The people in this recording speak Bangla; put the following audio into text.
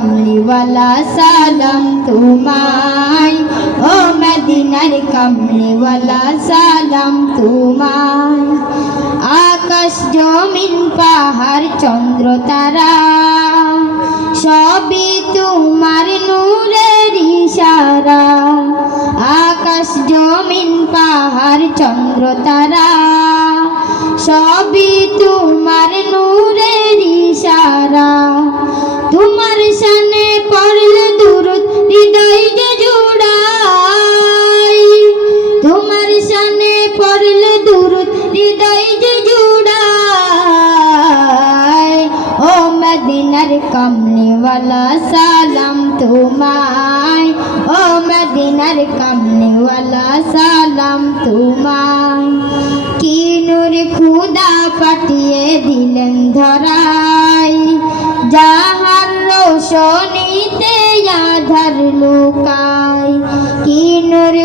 কামলিওয়ালা সালাম তোমায়, ও মদিনার কামলিওয়ালা সালাম তোমায়। আকাশ জমিন পাহাড় চন্দ্র তারা সবই তোমার নূরের ইশারা। আকাশ জমিন পাহাড় চন্দ্র তারা সবই তোমার নূরের ইশারা। তোমার শানে পড়লে দুরূদ হৃদয় যে জুড়ায়, তোমার শানে পড়লে দুরূদ হৃদয় যে জুড়ায়। ও মদিনার কামলিওয়ালা সালাম তোমায়, ও মদিনার কামলিওয়ালা সালাম তোমায়। কি নূর খুদা পাঠিয়ে দিলেন ধরায়, যাহার রোশনীতে আঁধার লুকায়। কি নূর